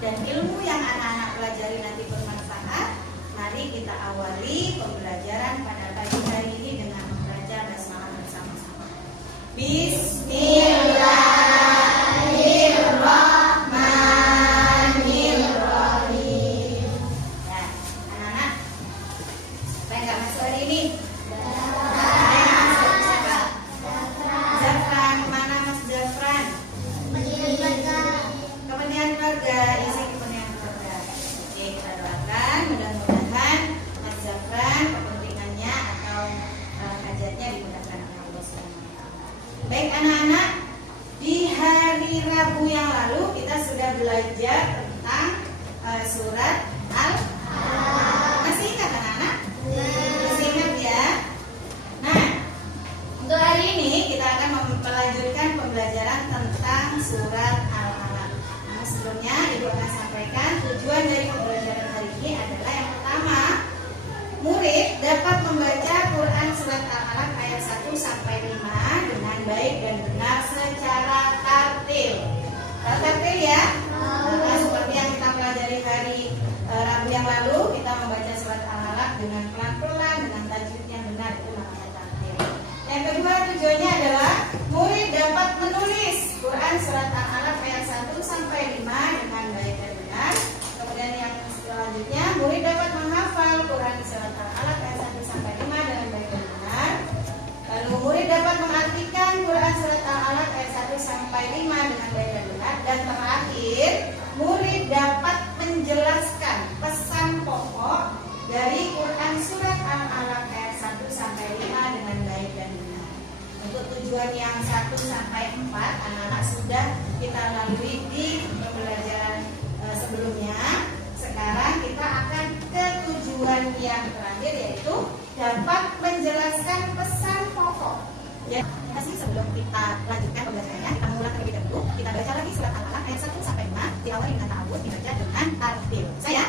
dan ilmu yang anak-anak pelajari nanti bermanfaat. Mari kita awali pembelajaran pada pagi hari ini dengan membaca basmalah bersama-sama. Bismillahirrahmanirrahim. Ya, anak-anak, siapa yang nggak masuk hari ini? Zafran, mana Mas Zafran? Kepentingan keluarga, isi kepentingan keluarga. Oke, kita doakan mudah-mudahan Mas Zafran kepentingannya atau hajatnya dimudahkan oleh Allah SWT. Baik anak-anak, di hari Rabu yang lalu kita sudah belajar tentang surat Al-Alaq. Masih ingat anak-anak? Masih ingat ya? Nah, untuk hari ini kita akan melanjutkan pembelajaran tentang surat Al-Alaq. Nah, sebelumnya Ibu akan sampaikan tujuan dari pembelajaran hari ini adalah yang pertama, murid dapat membaca Quran surat Al-Alaq ayat 1 sampai 5 dengan baik dan benar secara tartil. Tartil ya? Nah, seperti yang kita pelajari hari Rabu yang lalu, kita membaca surat Al-Alaq dengan pelan-pelan dengan tajwid yang benar, itu namanya tartil. Yang kedua tujuannya adalah murid dapat menulis Quran surat Al-Alaq ayat 1 sampai 5 dengan baik dan benar. Kemudian yang selanjutnya murid dapat menghafal Quran surat Al-Alaq ayat 1 sampai 5 dengan baik dan benar. Lalu murid dapat mengartikan Quran surat Al-Alaq ayat 1 sampai 5 dengan baik dan benar. Dan terakhir, murid dapat menjelaskan pesan pokok dari Quran surat Al-Alaq ayat 1 sampai 5 dengan baik dan benar. Untuk tujuan yang 1 sampai 4 anak-anak sudah kita lalui di pembelajaran sebelumnya. Sekarang kita akan ke tujuan yang terakhir, yaitu dapat menjelaskan pesan pokok. Ya, masih sebelum kita lanjutkan pembelajarannya, kita mengulang terlebih dahulu. Kita baca lagi surat Al-Alaq ayat 1 sampai 5, diawali dengan ta'awudz, dibaca dengan tartil. Saya?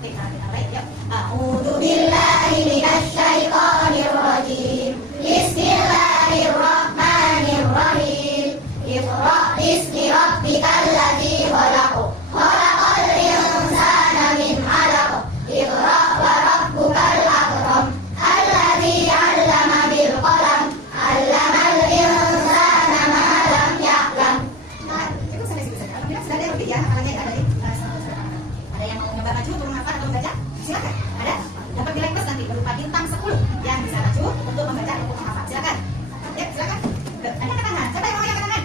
Kita baik, yuk. A'udzu billahi minasy syaithanir rajim. Bismillahirrahmanirrahim. Iqra bismi rabbikal ladzi khalaq. Khalaqal insana min 'alaq. Iqra wa rabbukal akram. Alladzi 'allama bil qalam. 'Allamal insana ma lam ya'lam. Nah, cukup sampai situ saja. Alhamdulillah sudah ada lebih ya hafalannya ada di ada yang mau coba maju untuk menghafal atau membaca? Silakan. Ada? Dapat nilai plus nanti berupa bintang 10 yang bisa maju untuk membaca dan untuk menghafal. Silakan. Ya, silakan. Ada angkat tangan. Siapa yang mau angkat tangan?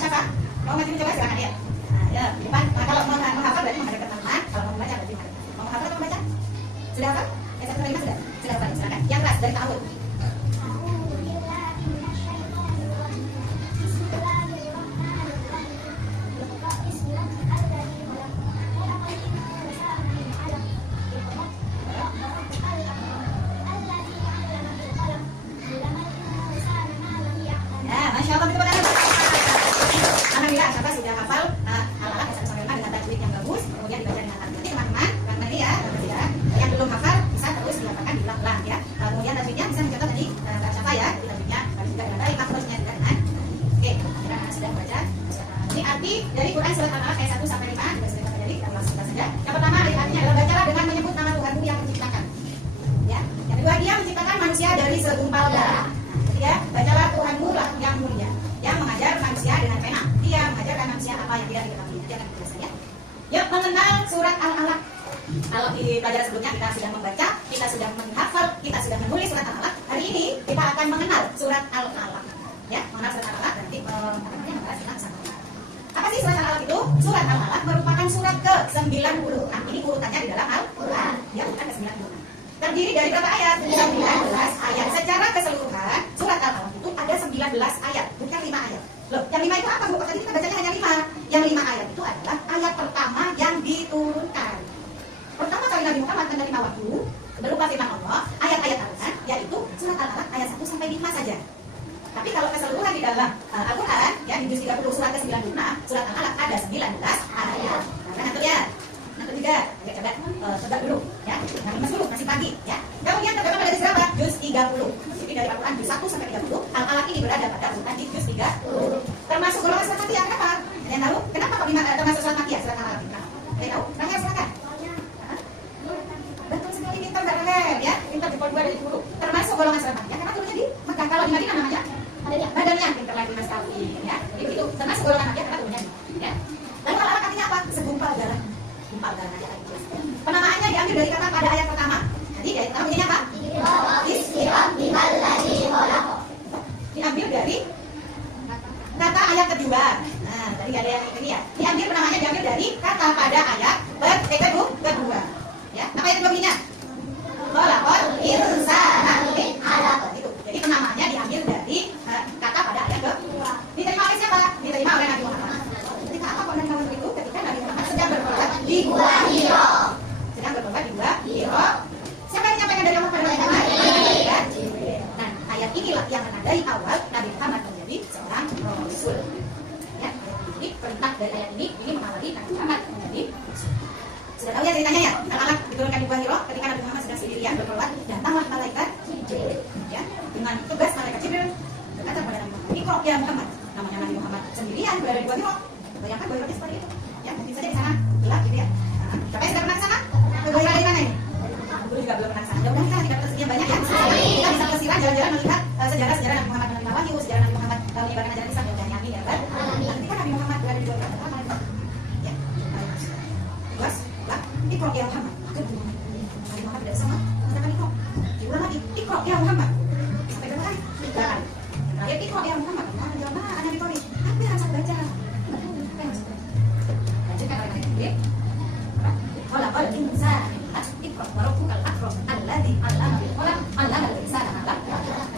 Siapa? Mau maju coba silakan ya. Nah, ya, di depan. Nah, kalau mau menghafal berarti menghadap ke teman. Kalau mau membaca berarti menghadap. Mau menghafal atau membaca? Sudah hafal? Yang 1 sampai 5 sudah? Sudah hafal. Silakan. Yang keras dari ta'awudz. Masya Allah, betul banget. Alhamdulillah, siapa sudah hafal Al-Alaq ayat 1 sampai 5 dengan tajwid yang bagus, kemudian dibaca dengan tartil. Nanti teman-teman, karena ini ya, yang belum hafal bisa terus dilakukan diulang-ulang ya. Kemudian tajwidnya bisa dicontoh tadi siapa ya, tajwidnya juga dengan baik, maksudnya juga dengan. Oke, kita sudah membaca. Ini arti dari Quran surat Al-Alaq ayat 1 sampai 5 juga sudah kita kita ulang saja. Yang pertama artinya adalah bacalah dengan menyebut nama Tuhanmu yang menciptakan. Ya. Yang kedua, Dia menciptakan manusia dari segumpal darah. Ya, bacalah Tuhanmu lah yang mulia, yang mengajar manusia dengan pena. Dia mengajarkan manusia apa yang tidak diketahui. Nanti akan dijelaskan ya. Yuk, mengenal surat Al-Alaq. Kalau di pelajaran sebelumnya kita sudah membaca, kita sudah menghafal, kita sudah menulis surat Al-Alaq. Hari ini kita akan mengenal surat Al-Alaq. Ya, mengenal surat Al-Alaq dan nanti membahas tentang kesatuan. Apa sih surat Al-Alaq itu? Surat Al-Alaq merupakan surat ke-96. Ini urutannya di dalam Al-Quran. Ya, bukan ke-96. Terdiri dari berapa ayat? 19 ayat. Secara keseluruhan, surat Al-Alaq itu ada 19 ayat, bukan 5 ayat. Loh, yang 5 itu apa, Bu? Tadi kita bacanya hanya 5. Yang 5 ayat itu adalah ayat pertama yang diturunkan. Pertama kali Nabi Muhammad menerima wahyu berupa firman Allah, ayat-ayat Al-Quran, yaitu surat Al-Alaq ayat 1 sampai 5 saja. Tapi kalau keseluruhan di dalam Al-Quran, ya di juz 30 surat ke-96, surat Al-Alaq ada 19 ayat. Nah, ngantuk ya? Ngantuk juga? Oke, coba dulu ya. Nah, mas dulu, masih pagi ya. Kemudian terdapat pada juz berapa? Juz 30. Jadi dari Al-Quran juz 1 sampai 30, Al-Alaq ini berada pada urutan di juz 30. Termasuk golongan surat Makkiyah, kenapa? Ada yang tahu? Kenapa kok termasuk surat Makkiyah, surat Al-Alaq? Gumpal darah aja. Penamaannya diambil dari kata pada ayat pertama. Jadi ayat pertama bunyinya apa? Diambil dari kata ayat kedua. Nah, tadi ada yang ini ya. Diambil dari kata pada ayat kedua. Ya, apa ayat kedua bunyinya? Khalaqal insana min 'alaq. Itu. Jadi penamaannya diambil dari kata pada ayat kedua. Diterima oleh siapa? Diterima oleh Nabi Muhammad. Ketika apa kok Nabi Muhammad itu? Ketika Nabi Muhammad sedang bertobat di Gua Hira. Siapa yang menyampaikan dari Allah pada Nabi Muhammad? Nah, ayat inilah yang menandai awal Nabi Muhammad menjadi seorang rasul. Ya, jadi perintah dari ayat ini mengawali Nabi Muhammad menjadi rasul. Sudah tahu ya ceritanya ya? Anak-anak diturunkan di Gua Hira ketika Nabi Muhammad sedang sendirian bertobat, datanglah malaikat Jibril. Ya, dengan tugas malaikat Jibril berkata kepada Nabi Muhammad, "Iqra ya Muhammad." Namanya Nabi Muhammad sendirian berada di Gua Hira. Bayangkan Gua Hira seperti itu. Ya, mungkin saja di sana gelap gitu ya. Siapa yang sudah pernah ke sana? Ke Gua Hira dari mana ini? Dulu juga belum pernah ke sana. Mudah-mudahan kita tidak tersedia banyak ya. Kita bisa pelesiran jalan-jalan melihat sejarah-sejarah Nabi Muhammad menerima wahyu, sejarah Nabi Muhammad menyebarkan ajaran Islam dan amin ya kan. Ketika Nabi Muhammad berada di Gua Hira, ya. Tugas, Iqra ya Muhammad. Nabi Muhammad tidak sama, katakan Iqra. Diulang lagi, Iqra ya Muhammad. Sampai berapa kali? 3 kali. Terakhir Iqra ya Muhammad. Jawab mana Nabi Tori? Apa yang harus baca? Lanjutkan oleh Nabi Jibril. Khalaqal insana min 'alaq. Iqra wa rabbukal akram alladzi 'allama bil qalam 'allamal insana ma lam ya'lam.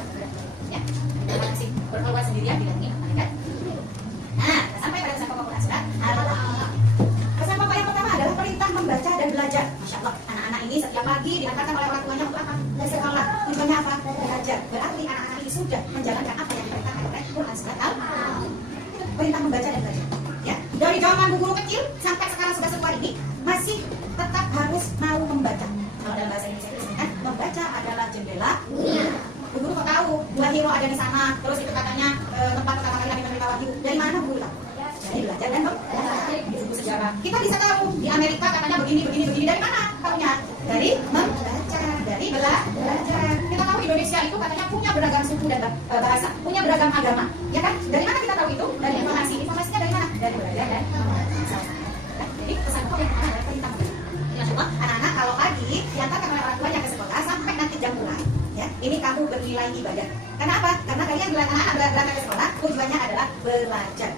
Ya. Terima kasih. Berkeluar sendirian tidak ini malaikat. Nah, sampai pada pesan pokok sudah. Pesan pokok yang pertama adalah perintah membaca dan belajar. Masya Allah, anak-anak ini setiap pagi diantarkan oleh orang tuanya untuk apa? Dari sekolah. Tujuannya apa? Belajar. Berarti anak-anak ini sudah menjalankan apa yang diperintahkan oleh Quran Surat Al-Baqarah. Perintah membaca dan belajar. Ya, dari zaman guru kecil sampai sekarang sudah sekolah ini masih tetap harus mau membaca. Kalau dalam bahasa Indonesia itu kan membaca adalah jendela dunia. Guru kok tahu Gua Hira ada di sana, terus itu katanya tempat pertama kali Nabi menerima wahyu. Dari mana guru tahu? Dari belajar dan membaca di buku sejarah. Kita bisa tahu di Amerika katanya begini. Dari mana tahunya? Dari membaca, dari belajar. Kita tahu Indonesia itu katanya punya beragam suku dan bahasa, punya beragam agama. Ya kan? Dari mana kita tahu itu? Dari informasi. Informasinya dari mana? Dari belajar dan membaca. Jadi pesan pokok yang pertama adalah perintah. Anak-anak kalau pagi diantarkan oleh orang tuanya ke sekolah sampai nanti jam pulang, ya ini kamu bernilai ibadah. Karena apa? Karena kalian anak-anak berangkat ke sekolah tujuannya adalah belajar.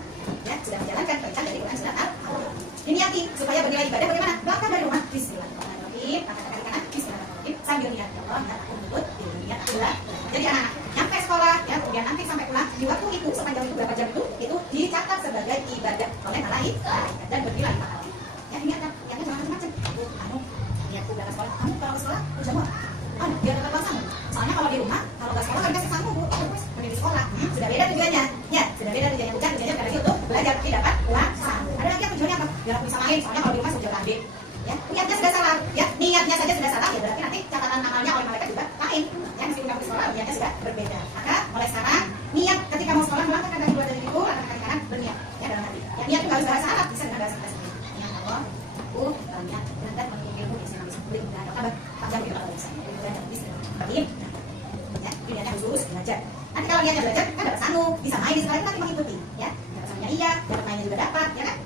Ya, sudah menjalankan perintah dari Quran Surat Al-Baqarah. Diniati supaya bernilai ibadah bagaimana? Berangkat dari rumah Bismillahirrahmanirrahim, angkat kaki kanan Bismillahirrahmanirrahim sambil niat Allah dan aku menuntut niat belajar. Jadi anak-anak nyampe sekolah, ya kemudian nanti sampai pulang di waktu itu sepanjang itu berapa jam itu dicatat sebagai ibadah oleh malaikat dan bernilai pahala. Ya niatnya jangan macam-macam. Kamu niat berangkat sekolah, kamu kalau ke sekolah udah mau? Biar dapat puasa. Soalnya kalau di rumah, kalau nggak sekolah kan dikasih sangu bu, terus di sekolah. Sudah beda tujuannya. Ya, sudah beda tujuannya. Bukan tujuannya karena untuk belajar tidak dapat puasa. Ada lagi yang tujuannya apa? Biar aku bisa main. Soalnya kalau di rumah sudah adik. Ya, niatnya sudah salah. Ya, niatnya saja sudah salah. Ya berarti nanti catatan amalnya oleh malaikat juga lain. Ya, meskipun kamu di sekolah, niatnya sudah berbeda. Maka mulai sekarang niat ketika mau sekolah melangkahkan kaki dua dari itu, langkah kaki kanan berniat. Ya dalam hati. Ya, niat itu harus bahasa Arab, bisa dengan bahasa Inggris. Niat Allah, niat berangkat menuntut ilmu di sini boleh dan apa panjang itu kalau bisa. Ya, niatnya khusus belajar. Nanti kalau niatnya belajar kan dapat sangu, bisa main di sekolah itu nanti mengikuti. Ya, dapat sangunya iya, dapat mainnya juga dapat, ya kan?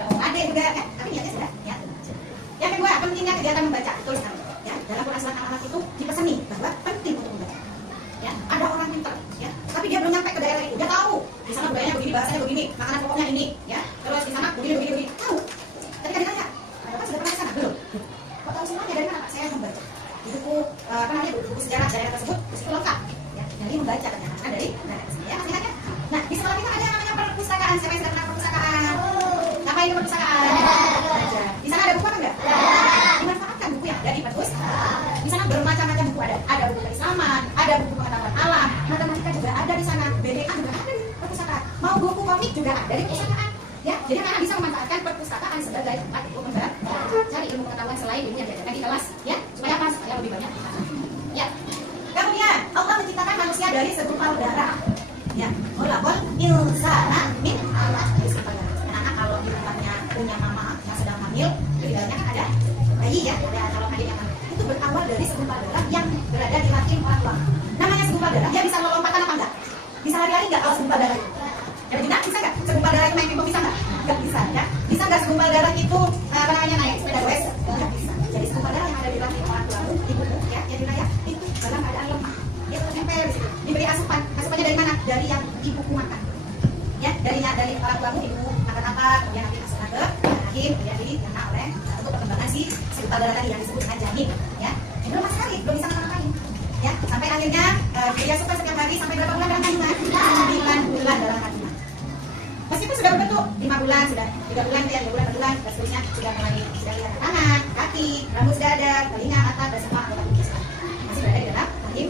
Ada juga kan? Tapi niatnya sudah niat belajar. Yang kedua, pentingnya kegiatan membaca. Betul sekali. Ya, dalam Quran Surat Al-Baqarah itu dipesani bahwa penting untuk membaca. Ya, ada orang pintar, ya, tapi dia belum nyampe ke daerah itu. Dia tahu di sana budayanya begini, bahasanya begini, makanan pokoknya ini, ya. Terus di sana begini. Tahu. Ketika ditanya, Bapak sudah pernah ke sana? Belum. Kok tahu semuanya dari mana? Saya membaca. Di buku buku sejarah daerah tersebut itu lengkap. Ya, dari membaca ternyata dari ya, masih ingat ya? Nah, di sekolah kita ada yang namanya perpustakaan. Siapa yang sudah pernah perpustakaan? Apa itu perpustakaan? Belajar. Di sana ada buku apa enggak? Dimanfaatkan buku yang ada di perpustakaan. Di sana bermacam-macam buku ada. Ada buku keislaman, ada buku pengetahuan alam, matematika juga ada di sana, BDA juga ada di perpustakaan. Mau buku komik juga ada di perpustakaan. Ya, jadi anak bisa memanfaatkan perpustakaan sebagai tempat untuk cari ilmu pengetahuan selain ilmu yang diajarkan di kelas, ya, supaya apa? Supaya lebih banyak. Ya. Kemudian Allah menciptakan manusia dari segumpal darah. Ya, khalaqal insana min 'alaq. Anak kalau di tempatnya punya mama yang sedang hamil, di dalamnya kan ada bayi ya, ada calon bayi yang hamil. Itu berawal dari segumpal darah yang berada di rahim orang tua. Namanya segumpal darah, dia bisa melompatan apa enggak? Bisa lari-lari enggak kalau segumpal darah itu? Ya, bisa nggak? Segumpal darah itu main pingpong bisa nggak? Nggak bisa, ya? Bisa nggak segumpal darah itu naik sepeda untuk perkembangan si payudara tadi yang disebut dengan janin, ya. Ini belum sekali, belum bisa ngapa-ngapain, ya. Sampai akhirnya dia suka setiap hari sampai berapa bulan dalam kandungan? 9 bulan dalam kandungan. Meskipun sudah berbentuk 5 bulan, sudah 3 bulan, ya 2 bulan, 4 bulan, dan seterusnya sudah mulai sudah lihat tangan, kaki, rambut sudah ada, telinga, mata, dan semua anggota tubuh masih berada di dalam rahim.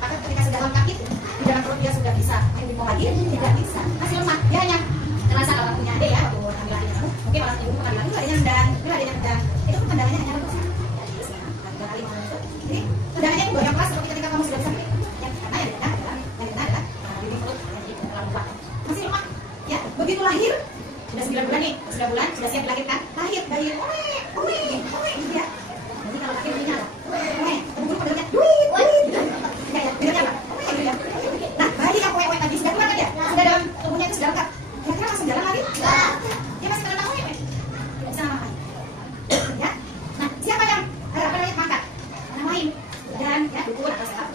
Apakah ketika sudah lengkap itu di dalam perut dia sudah bisa menghimpun lagi? Tidak bisa, masih lemah. Dia hanya terasa kalau punya adik ya waktu hamil lagi kamu, mungkin orang ibu pernah bilang itu adiknya rendang, itu adiknya rendang, itu tendangannya hanya lembut. Jadi tendangannya itu yang keras seperti ketika kamu sudah bisa ya, karena yang adalah bibir perut yang terlalu kuat, masih lemah. Ya, begitu lahir sudah 9 bulan nih, sudah bulan sudah siap dilahirkan, lahir bayi, gitu ya. Jadi kalau lahir ini apa? Tunggu padanya, duit, gitu. Ya, bilangnya apa? Nah, bayi yang kowe tadi sudah keluar aja, sudah dalam tubuhnya itu sudah lengkap. Kira-kira langsung jalan lagi? Dia masih menentang kowe, tidak bisa ngapain. Ya, nah siapa yang mangkat? Orang lain, dan ya dukun atau siapa?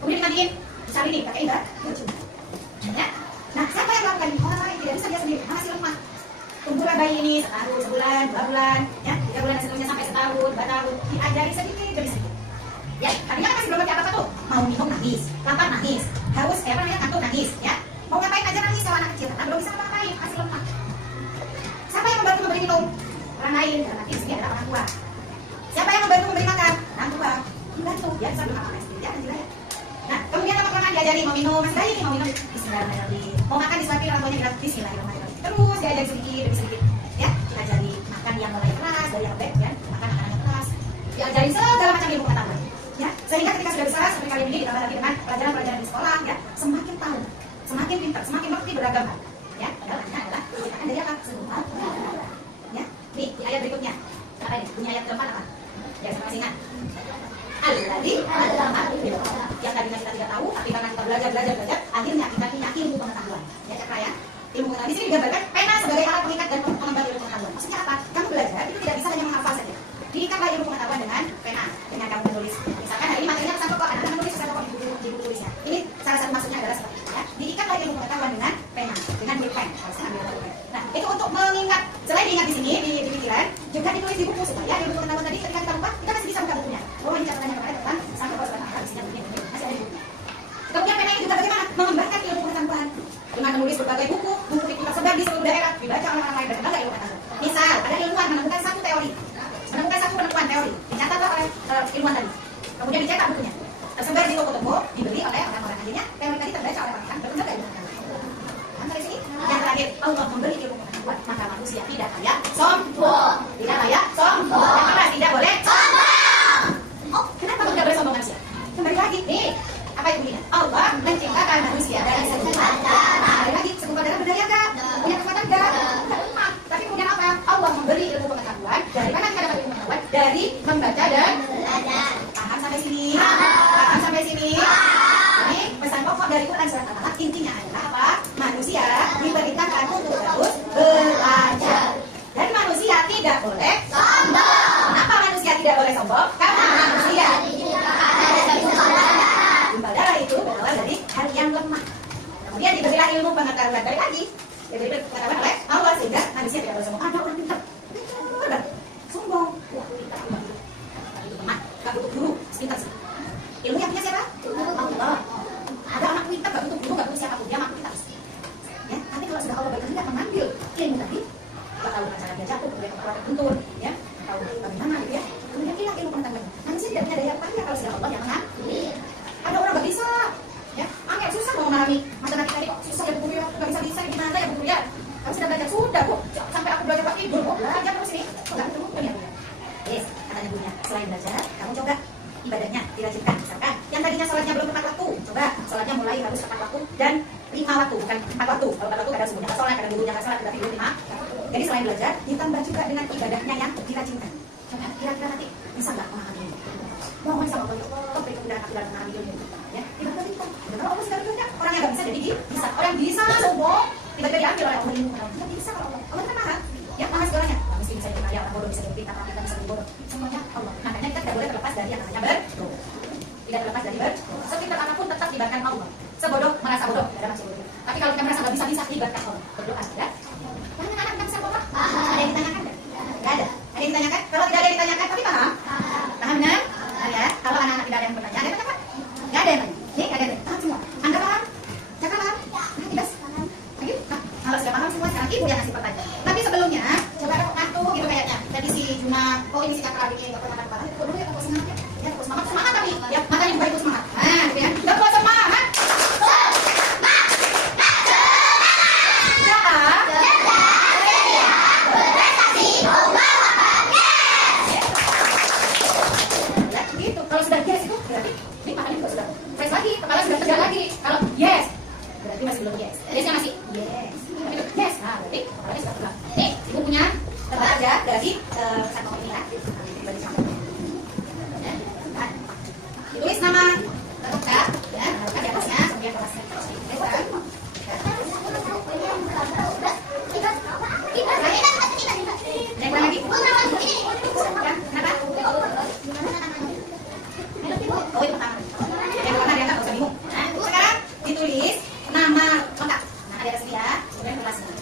Kemudian dimandiin, disalinin pakai ibarat, ya. Nah, siapa yang melakukan ini? Orang lain, tidak bisa dia sendiri, masih lemah. Tunggulah bayi ini setahun, sebulan, 2 bulan, ya 3 bulan dan seterusnya sampai setahun, 2 tahun, diajari sedikit demi sedikit. Ya, tadinya kan masih belum ngerti apa-apa tuh. Mau minum nangis, lapar nangis, haus, ngantuk nangis, ya. Mau ngapain aja nangis kalau anak kecil, karena belum bisa ngapain, masih lemah. Siapa yang membantu memberi minum? Orang lain, dan nanti di sini adalah orang tua. Siapa yang membantu memberi makan? Orang tua. Membantu, ya bisa belum apa-apa sendiri, ya kan jelas. Nah, kemudian lama-kelamaan diajari mau minum, masih bayi mau minum, bismillahirrahmanirrahim. Mau makan disuapin orang tuanya bilang bismillahirrahmanirrahim. Terus diajari sedikit demi sedikit, ya. Diajari makan yang mulai keras, dari yang lembek, ya. Makan makanan yang keras. Diajari segala macam ilmu pengetahuan, ya. Sehingga ketika sudah besar seperti kali ini ditambah lagi dengan pelajaran-pelajaran di sekolah, ya, semakin tahu, semakin pintar, semakin mengerti beragam hal, ya. Padahal ini adalah diciptakan dari apa? Sebuah, ya. Nih di ayat berikutnya, apa ini? Bunyi ayat keempat apa? Ya, sama masih ingat. Alladzi allama bil qalam. Yang tadinya kita tidak tahu, tapi karena kita belajar, akhirnya kita punya ilmu pengetahuan. Ya, Cakra ya. Ilmu pengetahuan di sini digambarkan pena sebagai alat pengikat dan pengemban ilmu pengetahuan. Maksudnya apa? Kamu belajar itu tidak bisa hanya menghafal saja. Diikatlah ilmu pengetahuan dengan pena, dengan kamu menulis. Misalkan hari ini materinya pesan pokok, anak-anak menulis pesan pokok di buku tulisnya. Ini salah satu maksudnya adalah seperti itu, ya. Diikatlah ilmu pengetahuan dengan pena, dengan pulpen. Harusnya ambil pulpen. Nah, itu untuk mengingat. Selain diingat di sini di pikiran, juga ditulis di buku supaya ilmu pengetahuan tadi ketika kita lupa, kita masih bisa buka bukunya. Oh, ini catatannya kemarin tentang sampai kalau sudah hafal isinya begini, masih ada di bukunya. Kemudian pena ini juga bagaimana mengembangkan ilmu pengetahuan dengan menulis berbagai buku itu tersebar di seluruh daerah, dibaca oleh orang lain berkembang ilmu pengetahuan. Misal ada ilmuwan menemukan satu teori, menemukan satu penemuan teori, dicatatlah oleh ilmuwan tadi, kemudian dicetak bukunya, tersebar di toko-toko, dibeli oleh orang-orang. Akhirnya teori tadi terbaca oleh orang-orang, berkembang ilmu pengetahuan. Sampai sini yang terakhir, Allah memberi ilmu pengetahuan, maka manusia tidak layak sombong, tidak layak sombong, tidak boleh sombong. Oh, kenapa tidak boleh sombong manusia? Kembali lagi nih, apa itu bunyinya? Allah menciptakan manusia dari segumpal darah. Ada lagi, segumpal darah berdaya enggak? Punya kekuatan enggak? Enggak. Tapi kemudian apa? Allah memberi ilmu pengetahuan. Dari mana kita dapat ilmu pengetahuan? Dari membaca dan belajar. Paham sampai sini? Paham sampai sini? Ini pesan pokok dari Quran surat Al-Alaq, intinya adalah apa? Manusia diperintahkan untuk terus belajar. Dan manusia tidak boleh sombong. Kenapa manusia tidak boleh sombong? Karena manusia gumpal darah itu berawal dari hal yang lemah. Kemudian diberilah ilmu pengetahuan dari lagi. Diberi pengetahuan oleh Allah sehingga manusia tidak boleh sombong. Ada orang pintar, sombong. Wah, pintar, lemah. Gak butuh guru, pintar sih. Ilmu yang punya siapa? Allah. Ada anak pintar, gak butuh guru, gak butuh siapapun. Dia mampu pintar. Ya, tapi kalau sudah Allah berkehendak mengambil ilmu tadi, kita tahu cara dia jatuh, kemudian kepala terbentur, ya, tahu bagaimana gitu ya. Kemudian hilang ilmu pengetahuan. Manusia tidak punya daya upaya kalau sudah Allah yang mengambil. Ada orang gak bisa, ya, angin susah mau memahami matematika ini kok susah ya buku ya, gak bisa gimana ya buku ya. Kamu sudah belajar sudah bu, sampai aku belajar pas tidur kok belajar terus ini, nggak ketemu punya. Yes, katanya bukunya. Selain belajar, kamu coba ibadahnya dirajinkan. Misalkan yang tadinya sholatnya belum tepat waktu, coba sholatnya mulai harus tepat waktu dan 5 waktu, bukan 4 waktu. Kalau 4 waktu kadang subuhnya nggak sholat, kadang dulunya nggak sholat, tetapi 5. Jadi selain belajar, ditambah juga dengan ibadahnya yang dirajinkan. Coba kira-kira nanti bisa nggak memahami ini? Mohon sama Allah, kok beri kemudahan aku dalam memahami ilmu. Ya, tiba-tiba kita, kalau Allah sudah berkehendak, orang yang nggak bisa jadi bisa, orang yang bisa sombong, tiba-tiba diambil oleh Allah ilmu. Tidak bisa kalau Allah kan maha, ya maha segalanya. Miskin bisa jadi kaya, orang bodoh bisa jadi pintar, orang pintar bisa jadi bodoh. Semuanya Allah. Makanya kita tidak boleh terlepas dari yang namanya berdoa. Tidak terlepas dari berdoa. Sepintar apapun tetap libatkan Allah. Sebodoh merasa bodoh, tidak ada maksud bodoh. Tapi kalau kita merasa nggak bisa libatkan Allah. Berdoa, ya. Jangan anak-anak bisa bodoh. Ada yang ditanyakan nggak? Nggak ada. Ada yang ditanyakan? Nah, oh ini sikap lagi nggak pernah kata itu dulu ya kok semangat ya kok semangat tapi ya matanya baik itu semangat. Nah, gitu ya. Nggak kuat semangat. Gitu. Kalau sudah yes itu berarti ini makanya juga sudah fresh lagi, kepala sudah tegak lagi. Kalau yes berarti masih belum yes. Yesnya masih yes. Yes, nah berarti kepalanya sudah tegak. Nih, ibu punya tempat aja dari satu ini ya. Ditulis nama lengkap ya, di atasnya kemudian kelasnya. Yang lagi? Kenapa? Oh itu pertama. Yang pertama dia nggak usah bingung. Nah, sekarang ditulis nama lengkap. Nah ada sini ya, kemudian kelasnya.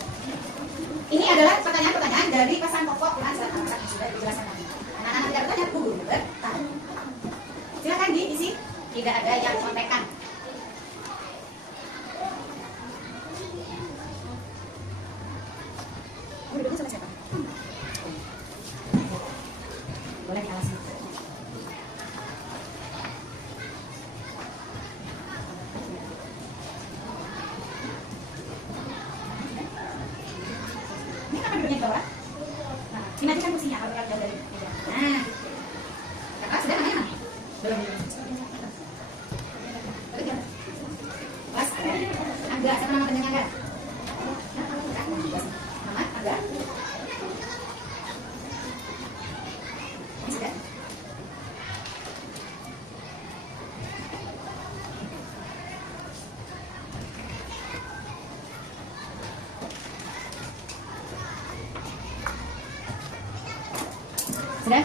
Ini adalah pertanyaan-pertanyaan dari pesan pokok Quran surat Al-Baqarah yang sudah dijelaskan tadi. Anak-anak tidak bertanya, guru bertanya. Silakan diisi. Tidak ada yang contekan. Duduknya sama siapa? Boleh diawasi. Ini apa duduknya di bawah? Nah, ini aja kan kursinya kalau jauh dari meja. Nah, kakak sudah nanya? Belum. Pas, agak sama nama panjangnya enggak? Nama agak. Ini sudah. Sudah?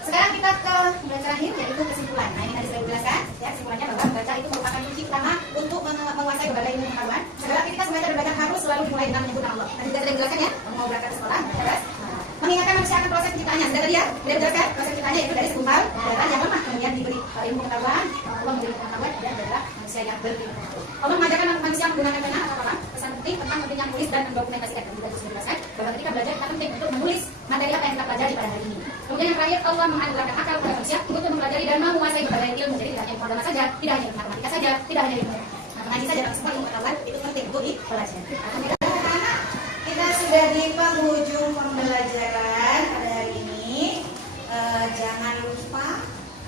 Sekarang kita ke yang terakhir yaitu kesimpulan. Nah ini tadi sudah dijelaskan ya, kesimpulannya bahwa membaca itu merupakan kunci utama untuk menguasai berbagai ilmu pengetahuan. Segala aktivitas membaca dan belajar harus selalu dimulai dengan menyebut nama Allah. Tadi sudah dijelaskan ya, mau berangkat ke sekolah, terus mengingatkan manusia akan proses penciptaannya. Sudah tadi ya, sudah dijelaskan proses penciptaannya itu dari segumpal darah yang lemah, kemudian diberi ilmu pengetahuan, Allah memberi pengetahuan dan adalah manusia yang berilmu. Allah mengajarkan manusia menggunakan pena atau kolam. Pesan penting tentang pentingnya menulis dan mendokumentasikan. Dan juga sudah dijelaskan bahwa ketika belajar kita penting untuk menulis materi apa yang kita pelajari pada hari ini. Kemudian yang terakhir, Allah menganugerahkan akal kepada manusia untuk mempelajari dan menguasai berbagai ilmu. Jadi tidak hanya ilmu agama saja, tidak hanya ilmu matematika saja, tidak hanya ilmu mengaji saja, tapi semua ilmu pengetahuan itu penting untuk dipelajari. Anak-anak, kita sudah di penghujung pembelajaran pada hari ini. Jangan lupa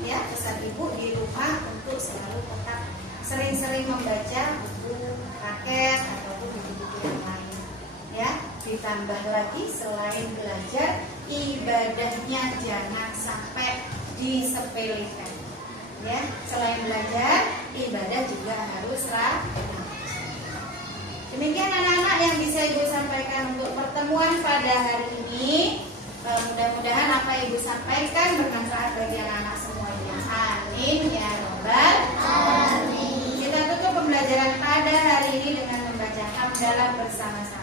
ya, pesan ibu di rumah untuk selalu tetap sering-sering membaca buku paket ataupun buku-buku yang lain. Ya, ditambah lagi selain belajar, ibadahnya jangan sampai disepelekan. Ya, selain belajar, ibadah juga harus rajin. Demikian anak-anak yang bisa ibu sampaikan untuk pertemuan pada hari ini. Mudah-mudahan apa yang ibu sampaikan bermanfaat bagi anak-anak semuanya. Amin ya robbal alamin. Kita tutup pembelajaran pada hari ini dengan membaca hamdalah bersama-sama.